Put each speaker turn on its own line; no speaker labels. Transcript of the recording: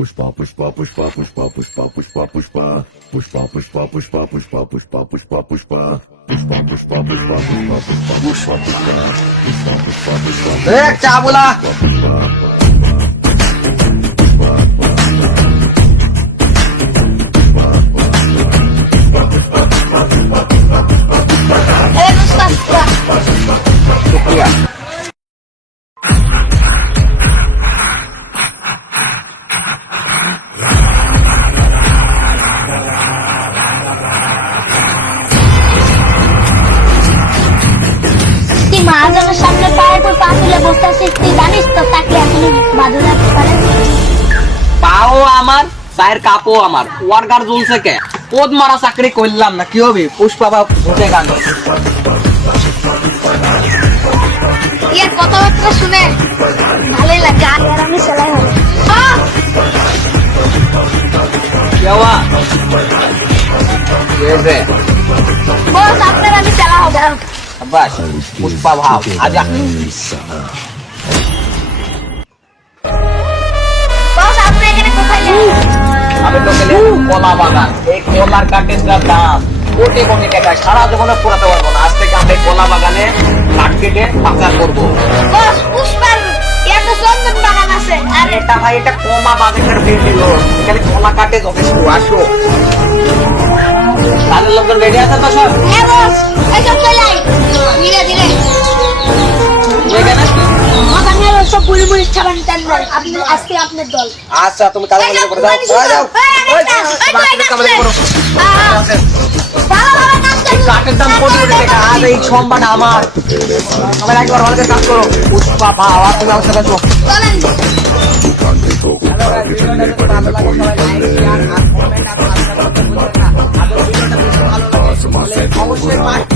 Pushpa, pushpa, pushpa, pushpa, pushpa, pushpa, pushpa. Pushpa, pushpa, pushpa, pushpa, pushpa, pushpa, pushpa. Pushpa, pushpa, pushpa, pushpa, pushpa, pushpa, pushpa. Pushpa, pushpa, pushpa.
Hey, क्या
बोला?
তুই সামনে পায়ে তোর পা তুলে বসে আছিস তুই জানিস তো তাকে বাধা রাখতে পারে?
পাও আমার পায়ের কাপও আমার। ওয়ার্কার জ্বলছে কে? পদ মারা চাকরি করলাম না কি হবে? পুষ্পা বা ভুটে গান
এর কথাবার্তা শুনে ভালোই লাগে আর আমি সেলাই হবে।
কেওয়া?
বস আপনার আমি সেলা হবে। আপনি এখানে কোথায় যান
আমি তো গেলে কলা বাগান এই কলার কাঠের যা দাম কোটি কোটি টাকা সারা জীবনে পুরাতে পারব না আজ থেকে আমরা কলা বাগানে কাঠ কেটে পাচার করব
বস পুষ্পার এত চন্দন বাগান আছে আরে
এটা ভাই এটা কমা বাজারের বিল্ডিং এখানে কলা কাটে যথেষ্ট আসো আছে তো সব?
হ্যাঁ চলে ধীরে ধীরে। সব ছাড়ান আপনি আজকে আপনার দল।
আচ্ছা তুমি কালো করে দাও। যাও। কাঠের দাম কোটি কোটি টাকা এই সম্মান আমার। আমার একবার ভালো কাজ করো। পুষ্পা ভাবা তুমি আমার সাথে অবশ্যই পার্ট